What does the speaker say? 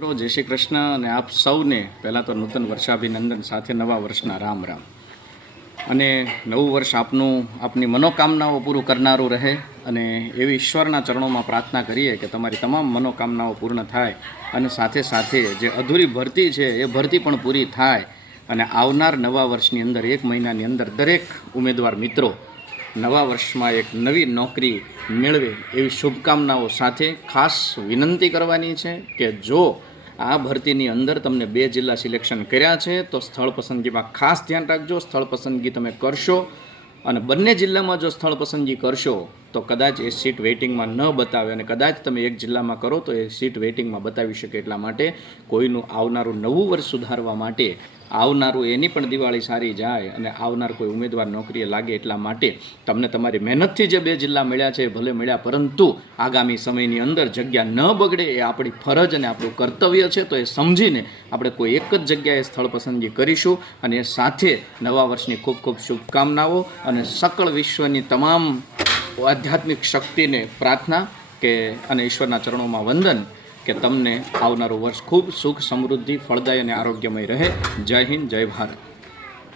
મિત્રો, જય શ્રી કૃષ્ણ અને આપ સૌને પહેલાં તો નૂતન વર્ષાભિનંદન, સાથે નવા વર્ષના રામ રામ. અને નવું વર્ષ આપનું, આપની મનોકામનાઓ પૂરું કરનારું રહે અને એવી ઈશ્વરના ચરણોમાં પ્રાર્થના કરીએ કે તમારી તમામ મનોકામનાઓ પૂર્ણ થાય અને સાથે સાથે જે અધૂરી ભરતી છે એ ભરતી પણ પૂરી થાય અને આવનાર નવા વર્ષની અંદર, એક મહિનાની અંદર દરેક ઉમેદવાર મિત્રો નવા વર્ષમાં એક નવી નોકરી મેળવે એવી શુભકામનાઓ સાથે ખાસ વિનંતી કરવાની છે કે જો આ ભરતીની અંદર તમને બે જિલ્લા સિલેક્શન કર્યા છે. તો સ્થળ પસંદગીમાં ખાસ ધ્યાન રાખજો. સ્થળ પસંદગી તમે કરશો અને બંને જિલ્લામાં જો સ્થળ પસંદગી કરશો, તો કદાચ એ સીટ વેઇટિંગમાં ન બતાવે અને કદાચ તમે એક જિલ્લામાં કરો, તો એ સીટ વેઇટિંગમાં બતાવી શકે એટલા માટે કોઈનું આવનારું નવું વર્ષ સુધારવા માટે આવનારું એની પણ દિવાળી સારી જાય અને આવનાર કોઈ ઉમેદવાર નોકરીએ લાગે એટલા માટે તમને તમારી મહેનતથી જે બે જિલ્લા મળ્યા છે ભલે મળ્યા, પરંતુ આગામી સમયની અંદર જગ્યા ન બગડે એ આપણી ફરજ અને આપણું કર્તવ્ય છે. તો એ સમજીને આપણે કોઈ એક જ જગ્યાએ સ્થળ પસંદગી કરીશું અને એ સાથે નવા વર્ષની ખૂબ ખૂબ શુભકામનાઓ અને સકળ વિશ્વની તમામ આધ્યાત્મિક શક્તિને પ્રાર્થના કે અને ઈશ્વરના ચરણોમાં વંદન કે તમને આવનારું વર્ષ ખૂબ સુખ સમૃદ્ધિ, ફળદાયી અને આરોગ્યમય રહે. જય હિન્દ, જય ભારત.